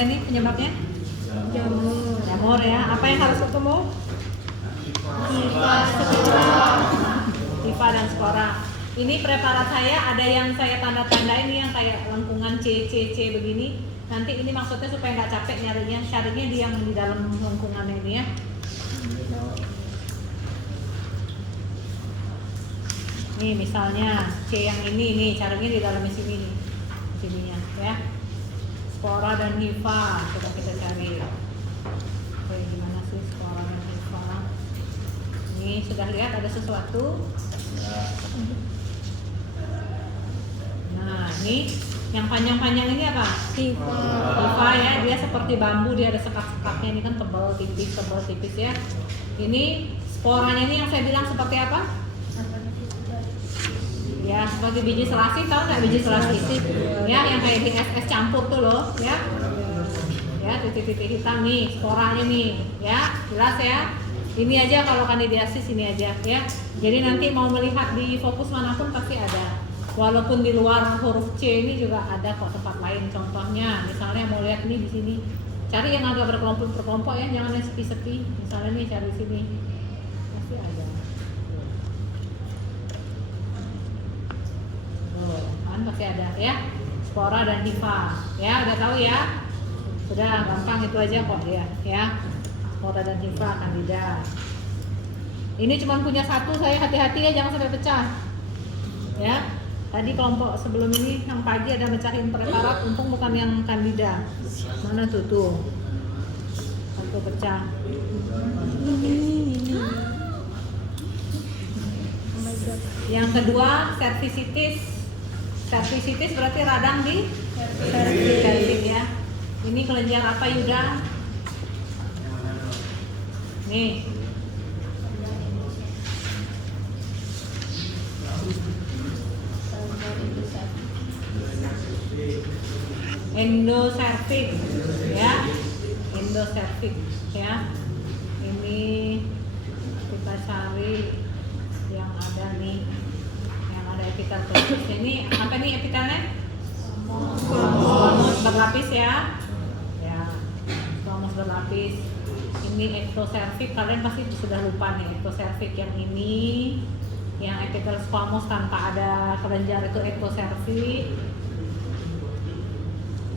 Ini penyebabnya? Jamur ya. Apa yang harus ketemu? Hifa dan spora. Ini preparat saya ada yang saya tanda-tandain yang kayak lengkungan C begini. Nanti ini maksudnya supaya nggak capek nyarinya di yang di dalam lengkungan ini ya. Nih misalnya C yang ini carinya di dalamnya sini nih. Sininya ya. Spora dan hifa coba kita cari. Oke, gimana sih spora dan hifa? Ini sudah lihat ada sesuatu. Nah, ini yang panjang-panjang ini apa? Hifa ya, dia seperti bambu, dia ada sekat-sekatnya, ini kan tebal tipis ya. Ini sporanya ini yang saya bilang seperti apa? Ya, seperti biji selasih, tahu nggak biji selasih? Ya, yang kayak di es campur tuh loh, ya. Ya, titik-titik hitam nih, sporanya nih, ya, jelas ya. Ini aja kalau kandidiasis ini aja, ya. Jadi nanti mau melihat di fokus manapun pasti ada. Walaupun di luar huruf C ini juga ada kok tempat lain. Contohnya, misalnya mau lihat nih di sini, cari yang agak berkelompok ya, jangan yang sepi-sepi. Misalnya nih cari sini, pasti ada. Kan pasti ada ya, spora dan hifa ya, udah tahu ya, sudah gampang itu aja kok ya, spora dan hifa kandida. Ini cuma punya satu, saya hati-hati ya, jangan sampai pecah ya. Tadi kelompok sebelum ini yang pagi ada mecahin preparat, untung bukan yang kandida. Mana tuh satu pecah. Yang kedua cervicitis berarti radang di cervix ya. Ini kelenjar apa Yuda? Nih. Endocervix ya. Endocervix ya. Ini kita cari yang ada nih. Epitel pelvis. Ini apa nih epitelnya? Squamous berlapis ya. Ya, squamous berlapis. Ini ectocervix, kalian pasti sudah lupa nih ectocervix yang ini, yang epitel squamous tanpa ada kelenjar itu ectocervix.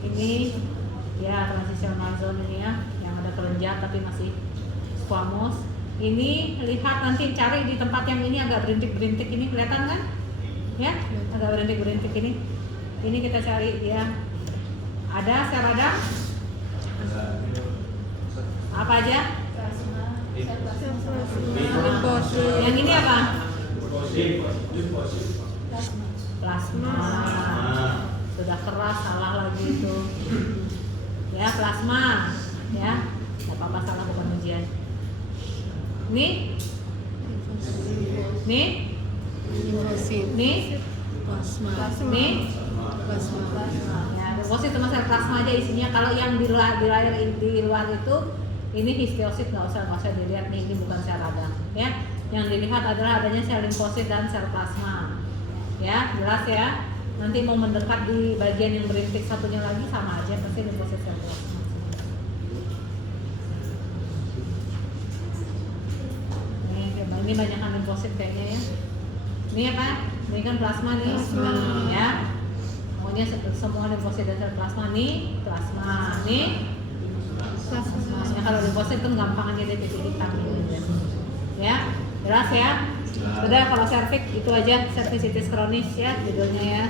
Ini ya transitional zone ini ya, yang ada kelenjar tapi masih squamous. Ini lihat nanti cari di tempat yang ini agak berintik-berintik ini, kelihatan kan? Ya, agak berintik ini. Ini kita cari ya. Ada sel radang? Apa aja? Yang ini apa? Plasma. Sudah keras, salah lagi itu. Ya, plasma. Ya, nggak apa-apa, salah bukan ujian. Nih? Nih plasma. Ya, limfosit cuma sel plasma aja isinya. Kalau yang di luar itu ini histiosit, nggak usah dilihat nih, ini bukan sel radang ya. Yang dilihat adalah adanya sel limfosit dan sel plasma. Ya, jelas ya. Nanti mau mendekat di bagian yang berintik satunya lagi sama aja, pasti limfosit sel plasma. Ini banyak limfosit kayaknya ya. Ini apa? Ini kan plasma nih, ya. Maunya semua limfosit dan sel plasma nih, plasma nih. Ya, kalau limfosit kan gampang aja deh titik hitam ini. Ya, jelas ya. Sudah, kalau cervix itu aja, cervicitis kronis ya judulnya ya.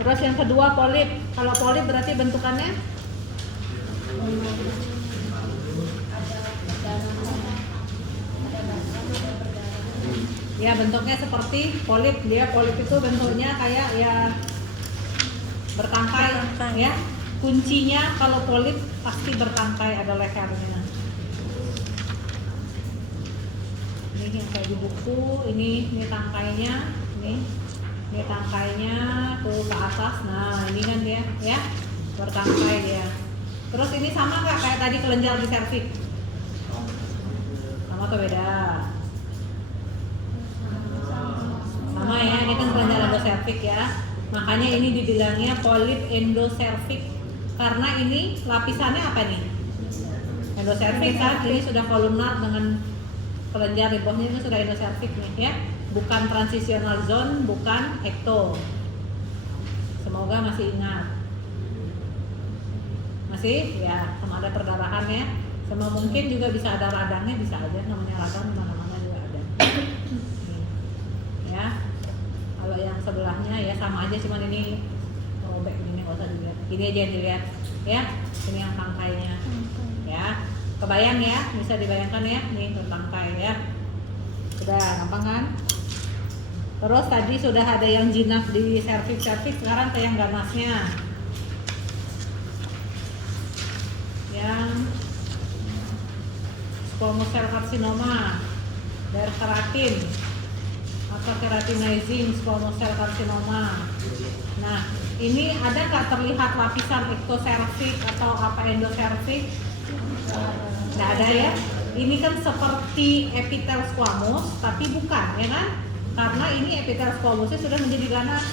Terus yang kedua polip. Kalau polip berarti bentukannya ya, bentuknya seperti polip. Dia polip itu bentuknya kayak ya bertangkai ya. Kuncinya kalau polip pasti bertangkai, ada lehernya. Ini yang kayak di buku, ini tangkainya, ini tangkainya tuh ke atas. Nah, ini kan dia ya, bertangkai dia. Terus ini sama nggak kayak tadi kelenjar di cervix? Sama atau beda? Sama ya, ini kan kelenjar endocervix ya. Makanya ini dibilangnya polip endocervix Karena ini lapisannya apa nih? Endoservix kan, ini sudah kolumnar dengan kelenjar di bawahnya itu sudah endoservix nih ya. Bukan transitional zone, bukan ecto. Semoga masih ingat. Masih? Ya, sama ada perdarahan ya. Sama mungkin juga bisa ada radangnya, bisa aja namanya radang mana-mana juga ada. Ya. Kalau yang sebelahnya ya sama aja, cuman ini robek ini nggak usah dilihat. Ini aja yang dilihat ya. Ini yang tangkainya. Ya. Kebayang ya, bisa dibayangkan ya, nih tangkai ya. Sudah gampang kan? Terus tadi sudah ada yang jinak di serviks, sekarang ke yang ganasnya. Yang squamous cell carcinoma dari keratin atau keratinizing squamous cell carcinoma. Nah, ini ada nggak terlihat lapisan ectoservix atau apa endoservix? Nggak ada ya. Ini kan seperti epitel squamous, tapi bukan ya kan? Karena ini epitel squamosnya sudah menjadi ganas.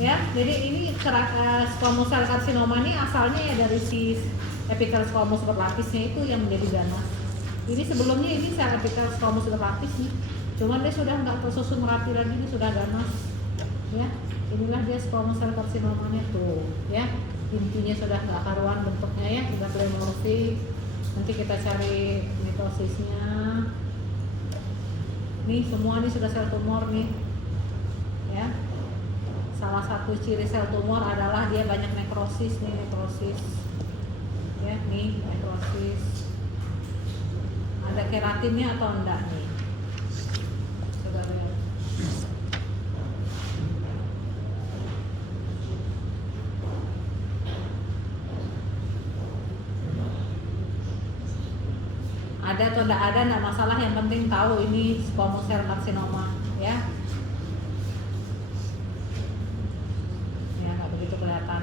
Ya, jadi ini squamous cell carcinoma ini asalnya ya dari si epitel squamous berlapisnya itu yang menjadi ganas. Ini sebelumnya ini sel epitel squamous berlapis nih. Cuman dia sudah nggak tersusun rapi lagi, ini sudah ganas. Ya, inilah dia squamous cell carcinomanya tuh, ya. Intinya sudah nggak karuan bentuknya ya, sudah pleomorfik. Nanti kita cari mitosisnya. Nih semua nih sudah sel tumor nih, ya. Salah satu ciri sel tumor adalah dia banyak nekrosis nih, nekrosis. Ya, nih nekrosis. Ada keratinnya atau enggak nih? Coba lihat. Ada atau enggak ada, enggak masalah, yang penting tahu ini squamous cell carcinoma ya. Ya nggak begitu kelihatan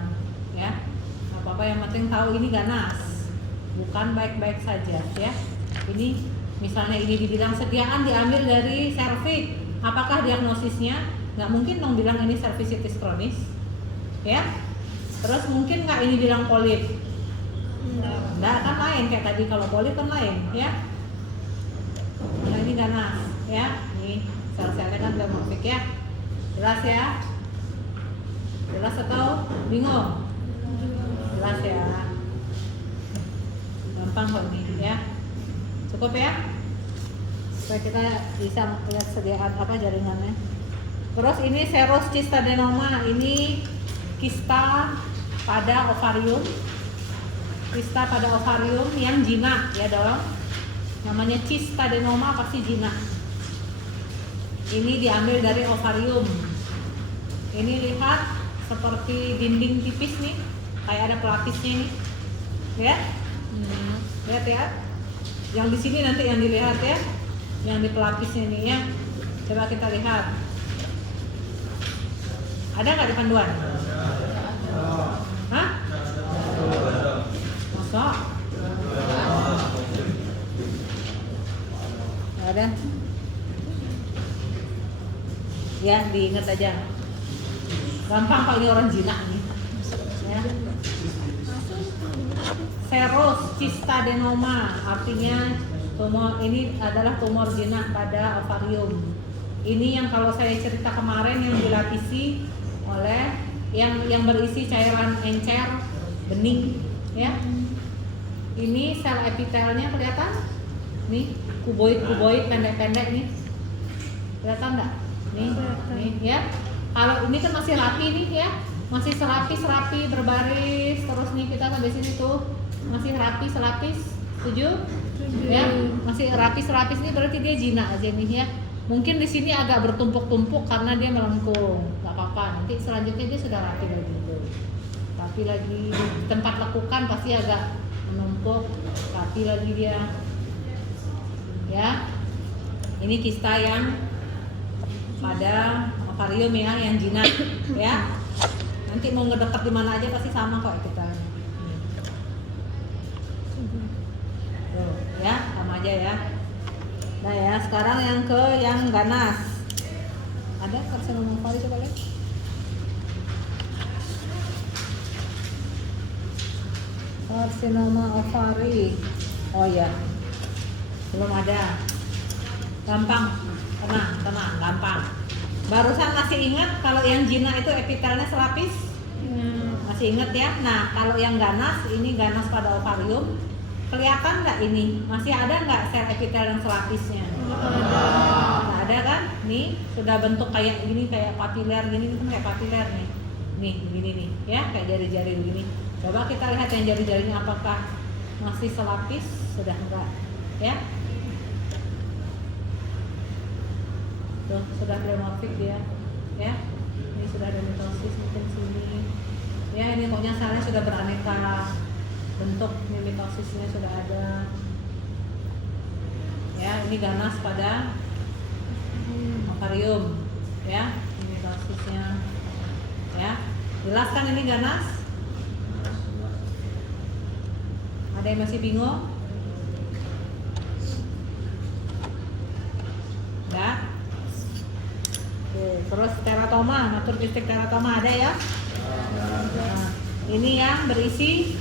ya. Nggak apa-apa, yang penting tahu ini ganas, bukan baik-baik saja ya. Ini misalnya ini dibilang sediaan diambil dari serviks, apakah diagnosisnya? Nggak mungkin dong bilang ini cervicitis kronis ya. Terus mungkin nggak ini bilang polip? Enggak, kan lain kayak tadi, kalau polip kan lain ya. Nah ini ganas ya, nih sel-selnya kan pleomorfik ya. Jelas ya? Jelas atau bingung? Jelas ya. Gampang kok nih ya. Cukup ya? Supaya kita bisa lihat sediaan apa jaringannya. Terus ini serous cystadenoma, ini kista pada ovarium. Kista pada ovarium yang jinak ya dong. Namanya cystadenoma pasti jinak. Ini diambil dari ovarium. Ini lihat seperti dinding tipis nih, kayak ada pelapisnya nih. Ya? Lihat ya. Yang di sini nanti yang dilihat ya. Yang di pelapisnya nih ya. Coba kita lihat. Ada nggak di panduan? Hah? Masa? Nggak ada? Ya, diingat aja. Gampang kalau ini orang jinak nih. Ya. Serous cystadenoma artinya tumor, ini adalah tumor jinak pada ovarium. Ini yang kalau saya cerita kemarin yang dilapisi oleh yang berisi cairan encer bening ya. Ini sel epitelnya kelihatan nih, kuboid pendek-pendek nih, kelihatan nggak nih ya. Kalau ini kan masih rapi nih ya, masih serapi berbaris terus nih, kita sampai sini tuh masih rapi selapis. Setuju? Ya, masih rapi selapis ini berarti dia jinak aja nih ya. Mungkin di sini agak bertumpuk-tumpuk karena dia melengkung, nggak apa-apa. Nanti selanjutnya dia sudah rapi lagi tuh. Rapi lagi, tempat lekukan pasti agak menumpuk, rapi lagi dia. Ya, ini kista yang pada ovarium ya, yang jinak ya. Nanti mau ngedekat di mana aja pasti sama kok kita. Tuh, ya, sama aja ya. Nah ya, sekarang yang ganas. Ada karsinoma ovari, coba lihat. Karsinoma ovari. Oh ya, belum ada. Gampang, tenang, gampang. Barusan masih ingat kalau yang jina itu epitelnya selapis? Masih ingat ya? Nah, kalau yang ganas, ini ganas pada ovarium. Kelihatan nggak ini? Masih ada nggak sel epitel yang selapisnya? Nggak ada kan? Nih, sudah bentuk kayak gini, kayak papiler gini, kan kayak papiler nih. Nih, begini nih, ya, kayak jari-jari begini. Coba kita lihat yang jari-jarinya apakah masih selapis? Sudah enggak, ya? Tuh, sudah demorfik dia, ya. Ini sudah ada mitosis mungkin sini. Ya, ini pokoknya selnya sudah beraneka bentuk, ini mitosisnya sudah ada. Ya, ini ganas pada ovarium, ya. Ini mitosisnya, ya. Jelas kan ini ganas? Ada yang masih bingung? Ya. Terus teratoma, naturalistik teratoma ada ya? Nah, ini yang berisi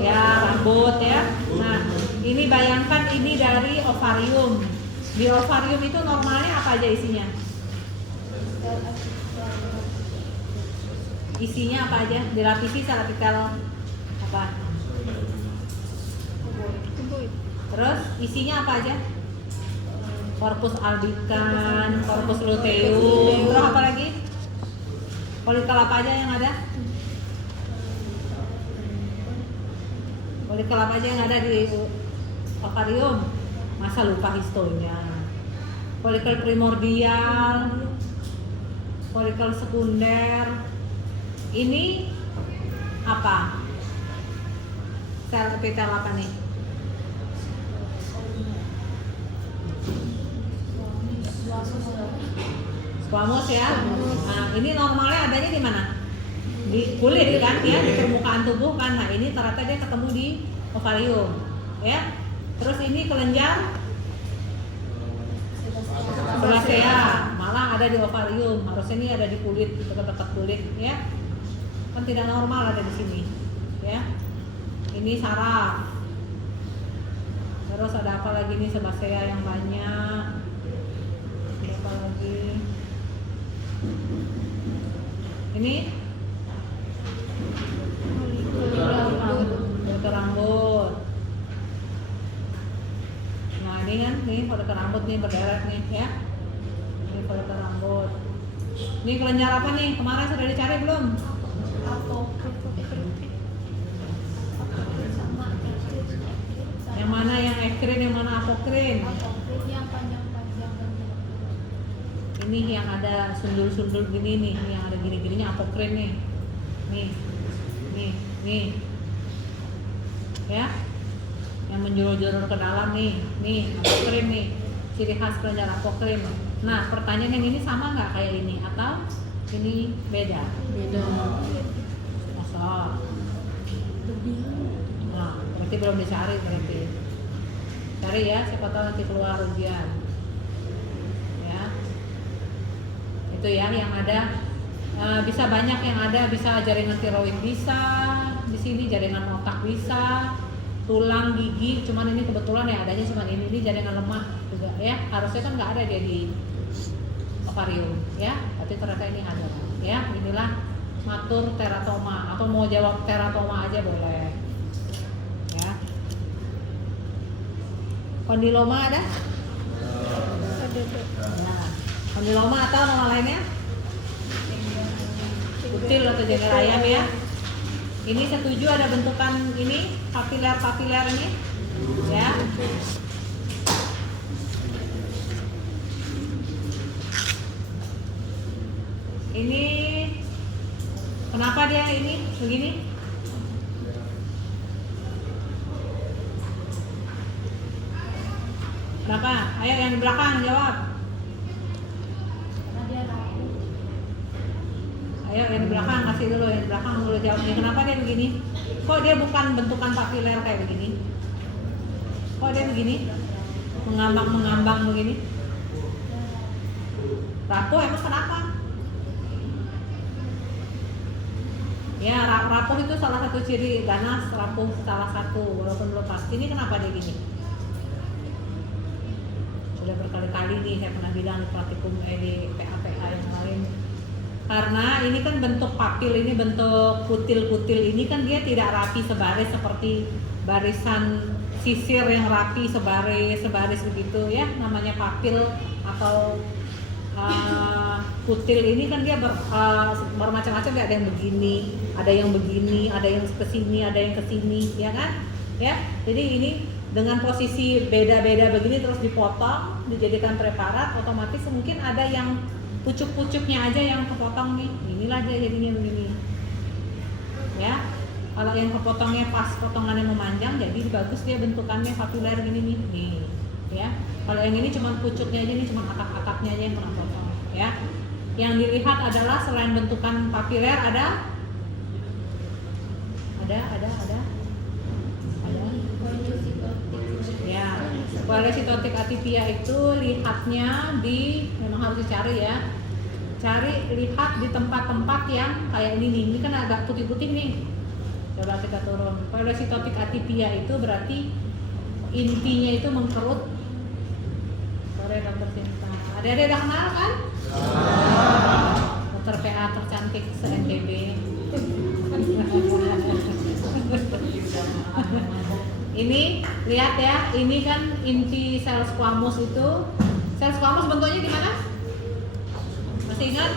ya rambut ya. Nah, ini bayangkan ini dari ovarium. Di ovarium itu normalnya apa aja isinya? Isinya apa aja? Dilapisi sel epitel apa? Terus isinya apa aja? Corpus albicans, corpus luteum, terus apa lagi? Folikel apa aja yang ada? Folikel apa aja yang ada di ovarium? Masa lupa histonya? Folikel primordial, folikel sekunder. Ini apa? Sel epitel apa nih? Squamous ya. Nah, ini normalnya adanya di mana? Di kulit kan ya, di permukaan tubuh kan. Nah, ini ternyata dia ketemu di ovarium, ya. Terus ini kelenjar sebasea, malah ada di ovarium. Harusnya ini ada di kulit, dekat-dekat kulit, ya. Kan tidak normal ada di sini, ya. Ini saraf. Terus ada apa lagi nih sebasea yang banyak? Ada apa lagi? Ini folikel rambut. Nah ini kan, nih folikel rambut nih berderet nih ya. Ini folikel rambut. Ini kelenjar apa nih? Kemarin sudah dicari belum? Yang mana yang ekrin, yang mana apokrin? Yang panjang-panjang. Ini yang ada sundul-sundul gini nih, yang ada gini-gininya apokrin nih. Nih. Ya. Yang menjulur-julur ke dalam nih apokrin nih. Ciri khas kelenjar apokrin. Nah, pertanyaan yang ini sama nggak kayak ini atau ini beda? Beda. Masa? Nah, berarti belum dicari berarti. Cari ya, siapa tahu nanti keluar ujian. Ya. Itu ya yang ada. Bisa banyak yang ada, bisa jaringan tiroid bisa, di sini jaringan otak bisa, tulang, gigi, cuman ini kebetulan ya adanya cuman ini jaringan lemah juga ya. Harusnya kan nggak ada dia di ovarium ya, tapi ternyata ini ada ya. Inilah matur teratoma, atau mau jawab teratoma aja boleh ya. Kondiloma ada? Nah, kondiloma atau nama lainnya kutil atau jengkel ayam ya. Ini setuju ada bentukan ini papiler ini ya. Ini kenapa dia ini begini? Kenapa? Ayo yang di belakang jawab. Ayo yang di belakang kasih dulu, yang di belakang dulu jawabnya. Kenapa dia begini? Kok dia bukan bentukan papiler kayak begini? Kok dia begini? Mengambang begini? Rapuh emang kenapa? Ya, rapuh itu salah satu ciri ganas, rapuh salah satu, walaupun belum pasti. Ini kenapa dia gini? Sudah berkali-kali nih saya pernah bilang di praktikum di PA-PA yang lain. Karena ini kan bentuk papil, ini bentuk kutil-kutil ini kan dia tidak rapi sebaris seperti barisan sisir yang rapi sebaris begitu ya, namanya papil atau kutil ini kan dia bermacam-macam, ada yang begini, ada yang begini, ada yang kesini, ada yang kesini, ya kan? Ya, jadi ini dengan posisi beda-beda begini terus dipotong, dijadikan preparat, otomatis mungkin ada yang pucuk-pucuknya aja yang kepotong nih, inilah dia jadinya begini. Ya, kalau yang kepotongnya pas potongannya memanjang, jadi bagus dia bentukannya papiler gini nih, ya. Kalau yang ini cuma pucuknya aja, ini cuma akak-akaknya aja yang pernah potong, ya. Yang dilihat adalah selain bentukan papiler ada ya, polycytotic atypia itu lihatnya memang harus dicari ya. Lihat di tempat-tempat yang kayak ini kan agak putih-putih nih. Coba kita turun. Polycytotic atypia itu berarti intinya itu mengkerut. Sore dokter Sinta. Ada udah kenal kan? Dokter PA tercantik se-NTB. Ini lihat ya, ini kan inti sel squamous itu. Sel squamous bentuknya gimana? Masih ingat?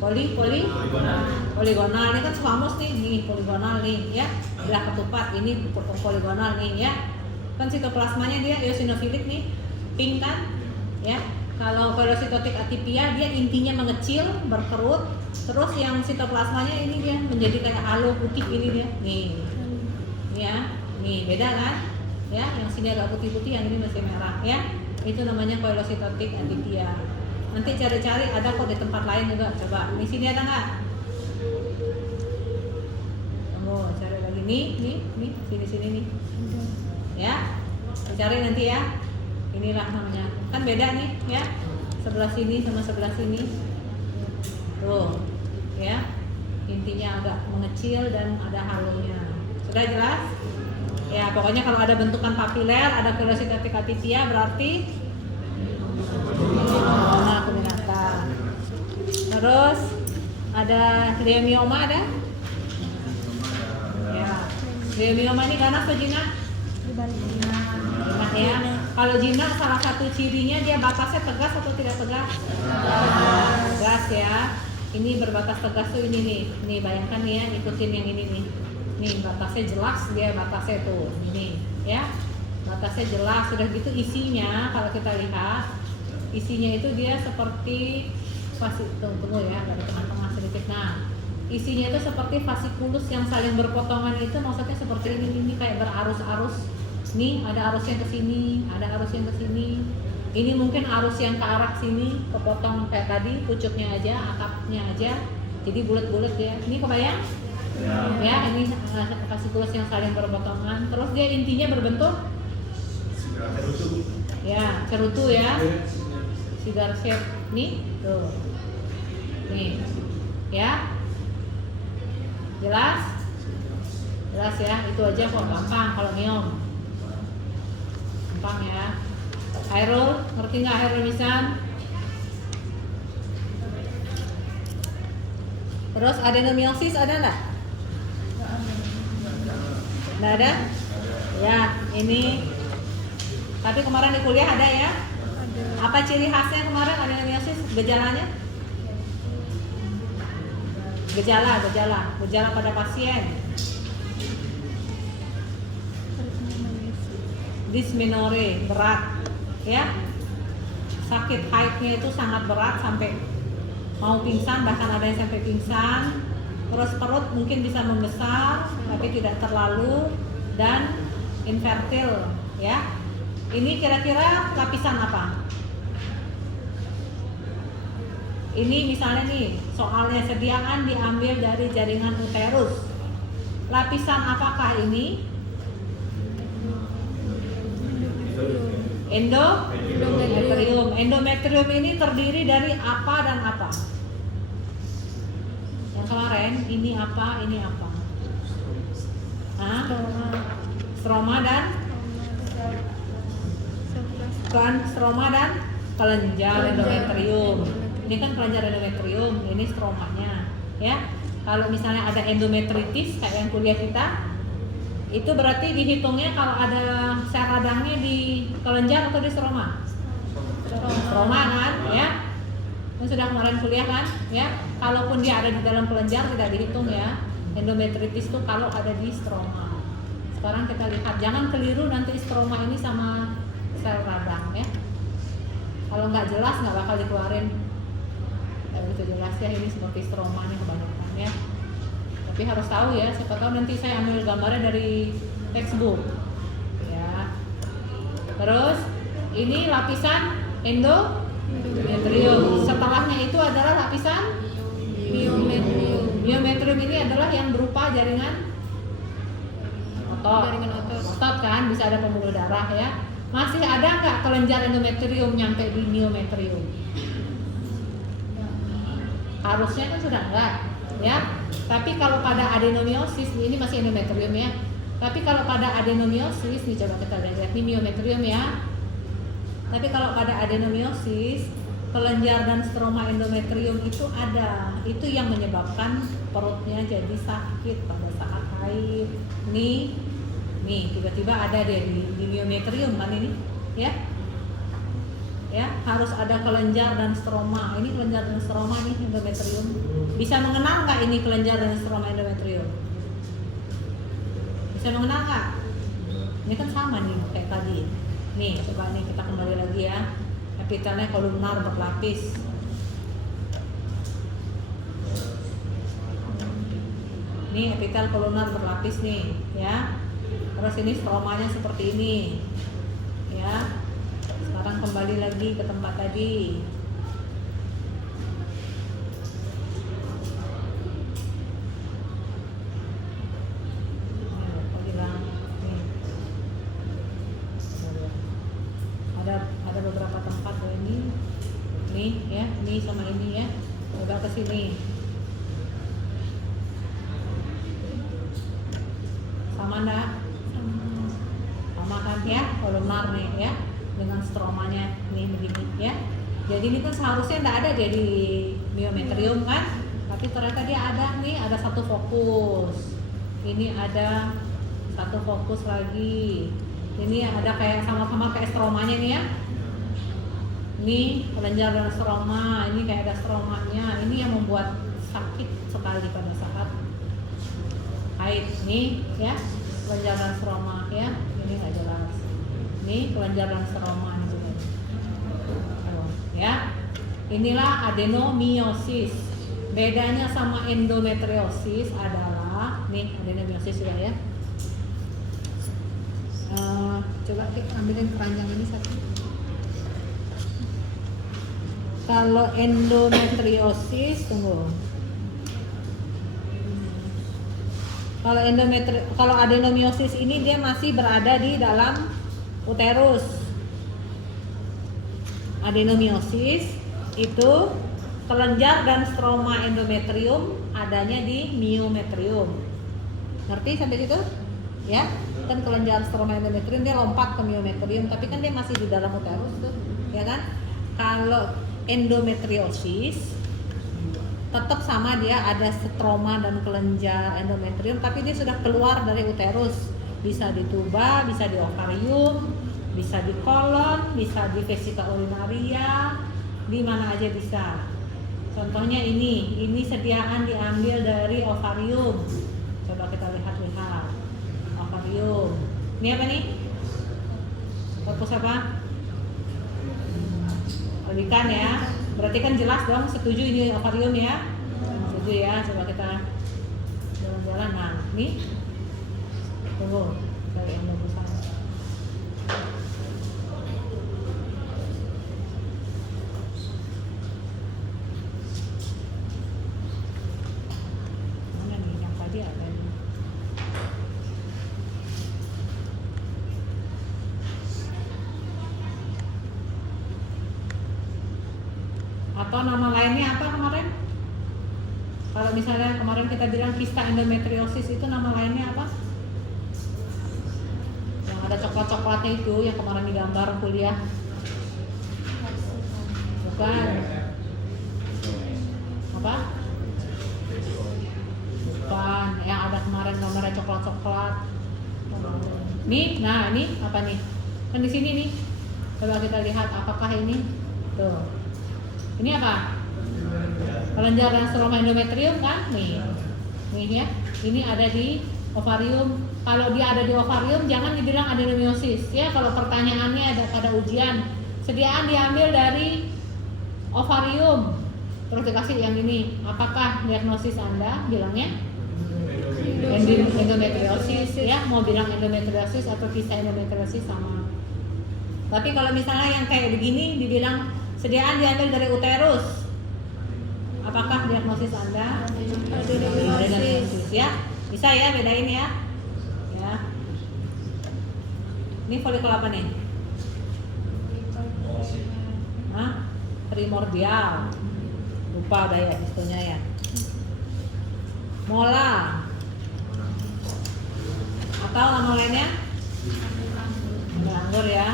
Poligonal. Ini kan squamous nih poligonal nih ya. Udah ketupat, ini poligonal nih ya. Kan sitoplasmanya dia eosinofilik nih, pink kan? Ya. Kalau polycytotic atypia dia intinya mengecil, berkerut. Terus yang sitoplasmanya ini dia menjadi kayak halo putih ini dia. Nih. Ya, nih beda kan? Ya, yang sini agak putih-putih, yang ini masih merah ya. Itu namanya polycytotic atypia. Nanti cari-cari ada kok di tempat lain juga. Coba, di sini ada nggak? Tunggu, cari lagi nih, sini nih. Ya, cari nanti ya. Inilah namanya. Kan beda nih ya. Sebelah sini sama sebelah sini. Tuh, ya. Intinya agak mengecil dan ada halonya. Sudah jelas? Ya, pokoknya kalau ada bentukan papiler, ada polycytotic atypia berarti kuminata. Terus ada leiomyoma ada? Ya. Leiomyoma ini ganas atau jinak? Jinak ya. Kalau jinak salah satu cirinya dia batasnya tegas atau tidak tegas? Tegas ya. Ini berbatas tegas tuh ini nih. Nih bayangkan nih ya, ikutin yang ini nih. Nih batasnya jelas, dia batasnya tuh ini ya, batasnya jelas. Sudah gitu isinya kalau kita lihat isinya itu dia seperti tunggu ya, ada tengah-tengah sedikit. Nah isinya itu seperti fasikulus yang saling berpotongan, itu maksudnya seperti ini kayak berarus-arus. Nih ada arus yang ke sini, ada arus yang ke sini. Ini mungkin arus yang ke arah sini, kepotong kayak tadi, pucuknya aja, akapnya aja, jadi bulat-bulat ya. Ini kebayang? Ya, ini fasikulus yang saling berpotongan. Terus dia intinya berbentuk ya, cerutu ya, cigar shape nih, tuh, nih, ya, jelas ya, itu aja kok, gampang kalau miom, gampang ya. Aerol, ngerti nggak aerol misan? Terus adenomyosis ada nggak? Nggak ada? Ya, ini. Tapi kemarin di kuliah ada ya? Apa ciri khasnya kemarin adenomyosis? Gejalanya? Gejala pada pasien. Dysmenorrhea, berat, ya. Sakit haidnya itu sangat berat sampai mau pingsan, bahkan ada yang sampai pingsan. Terus perut mungkin bisa membesar tapi tidak terlalu, dan infertil ya. Ini kira-kira lapisan apa? Ini misalnya nih, soalnya sediaan diambil dari jaringan uterus. Lapisan apakah ini? Endometrium. Endometrium ini terdiri dari apa dan apa? kemarin, ini apa, ini apa? Hah? Stroma dan stroma dan kelenjar endometrium. Ini kan kelenjar endometrium, ini stromanya, ya. Kalau misalnya ada endometritis kayak yang kuliah kita, itu berarti dihitungnya kalau ada sel radangnya di kelenjar atau di stroma? Stroma kan, ya. Yang sudah kemarin kuliah kan, ya. Kalaupun dia ada di dalam kelenjar tidak dihitung ya. Endometritis itu kalau ada di stroma. Sekarang kita lihat, jangan keliru nanti stroma ini sama sel radang ya. Kalau nggak jelas nggak bakal dikeluarin. Nggak begitu jelas ya, ini seperti stroma nih kebanyakan ya. Tapi harus tahu ya, siapa tahu nanti saya ambil gambarnya dari textbook ya. Terus ini lapisan endometrium. Setelahnya itu adalah lapisan myometrium. Myometrium ini adalah yang berupa jaringan otot kan, bisa ada pembuluh darah ya. Masih ada nggak kelenjar endometrium nyampe di myometrium? Harusnya kan sudah enggak ya. Tapi kalau pada adenomiosis, ini masih endometrium ya. Tapi kalau pada adenomiosis, nih coba kita lihat ini myometrium ya. Tapi kalau pada adenomiosis, kelenjar dan stroma endometrium itu ada. Itu yang menyebabkan perutnya jadi sakit pada saat haid. Nih tiba-tiba ada deh di myometrium kan ini, ya. Ya, harus ada kelenjar dan stroma. Ini kelenjar dan stroma nih endometrium. Bisa mengenal nggak ini kelenjar dan stroma endometrium? Bisa mengenal nggak? Ini kan sama nih kayak tadi. Nih, coba nih kita kembali lagi ya. Epitelnya kolumnar berlapis. Nih epitel kolumnar berlapis nih, ya. Terus ini stromanya seperti ini, ya. Sekarang kembali lagi ke tempat tadi. Ada beberapa tempat ya ini. Nih ya, ini sama ini ya. Coba ke sini. Sama enggak? Sama kan ya, kolumnar nih ya. Dengan stromanya nih begini ya. Jadi ini kan seharusnya tidak ada jadi myometrium kan, tapi ternyata dia ada nih, ada satu fokus. Ini ada satu fokus lagi. Ini ada kayak sama-sama kayak stromanya nih ya. Ini kelenjar dan stroma, ini kayak ada stromanya. Ini yang membuat sakit sekali pada saat haid nih ya. Kelenjar dan stroma ya. Ini nggak jelas. Ini kelenjar dan stroma juga. Ya. Inilah adenomiosis. Bedanya sama endometriosis adalah nih adenomiosis juga ya. Coba ambilin keranjang ini satu. Kalau endometriosis, tunggu. Kalau adenomiosis ini dia masih berada di dalam uterus. Adenomiosis itu kelenjar dan stroma endometrium adanya di myometrium. Ngerti sampai situ? Ya, kan kelenjar stroma endometrium dia lompat ke myometrium, tapi kan dia masih di dalam uterus tuh, ya kan? Kalau endometriosis tetap sama, dia ada stroma dan kelenjar endometrium, tapi dia sudah keluar dari uterus. Bisa di tuba, bisa di ovarium, bisa di kolon, bisa di vesika urinaria, di mana aja bisa. Contohnya ini sediaan diambil dari ovarium. Coba kita lihat ovarium. Ini apa nih? Fokus apa? Ikan ya. Berarti kan jelas dong, setuju ini ovarium ya? Setuju ya. Coba kita jalan-jalan. Nah, ini tunggu, cari yang bagusan. Mana nih yang tadi ada nih? Atau nama lainnya apa kemarin? Kalau misalnya kemarin kita bilang kista endometriosis itu nama lainnya apa? Yang ada coklat-coklatnya itu yang kemarin digambar kuliah. Bukan. Apa? Bukan. Yang ada kemarin gambarnya coklat-coklat. Nih, nah ini apa nih? Kan di sini nih. Coba kita lihat apakah ini. Tuh. Ini apa? Kelenjar dan stroma endometrium kan? Nih ya. Ini ada di ovarium. Kalau dia ada di ovarium, jangan dibilang adenomiosis ya. Kalau pertanyaannya ada pada ujian, sediaan diambil dari ovarium. Terus dikasih yang ini. Apakah diagnosis Anda bilangnya? Endometriosis ya. Mau bilang endometriosis atau kista endometriosis sama. Tapi kalau misalnya yang kayak begini dibilang sediaan diambil dari uterus, apakah diagnosis Anda? Adenomiosis ya. Bisa ya bedain ya. Ya. Ini folikel apa nih? Hah? Primordial. Lupa udah ya istilahnya ya. Mola. Atau nama lainnya? Ada anggur ya.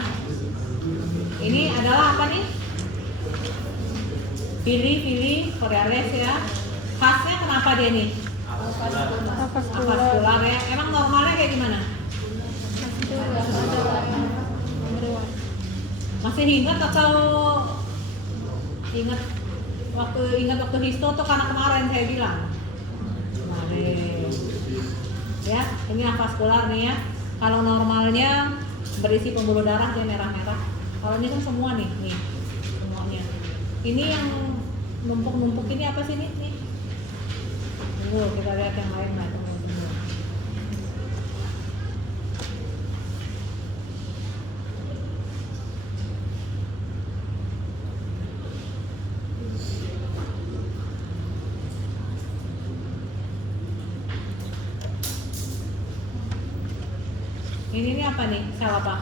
Ini adalah apa nih? Fili Coriolis ya. Khasnya kenapa dia nih? Avaskular ya. Emang normalnya kayak gimana? Masih ingat atau ingat waktu histo tuh karena kemarin saya bilang. Kemarin. Ya, ini avaskular nih ya. Kalau normalnya berisi pembuluh darah dia merah-merah. Kalau ini kan semua nih semuanya. Ini yang numpuk-numpuk ini apa sih nih? Tunggu kita lihat yang lain lah teman-teman. Ini apa nih? Sel apa?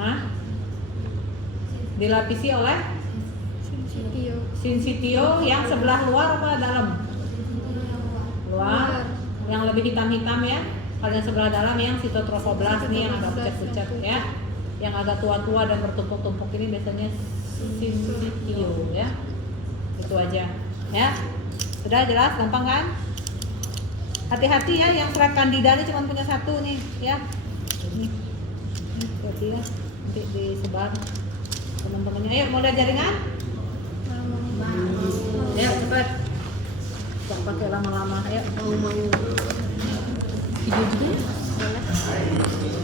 Hah? Dilapisi oleh sinsitio yang sebelah luar apa dalam? Luar. Yang lebih hitam-hitam ya. Kalau yang sebelah dalam yang sitotrofoblast nih yang agak pucat-pucat ya. Yang agak tua-tua dan bertumpuk-tumpuk ini biasanya sinsitio ya. Itu aja ya. Sudah jelas, gampang kan? Hati-hati ya, yang serat kandida ini cuma punya satu nih ya. Ini berarti ya, nanti disebar teman-temannya. Ayo mau lihat jaringan? Ayo cepat. Jangan pakai lama-lama. Ayo mau video juga? Boleh.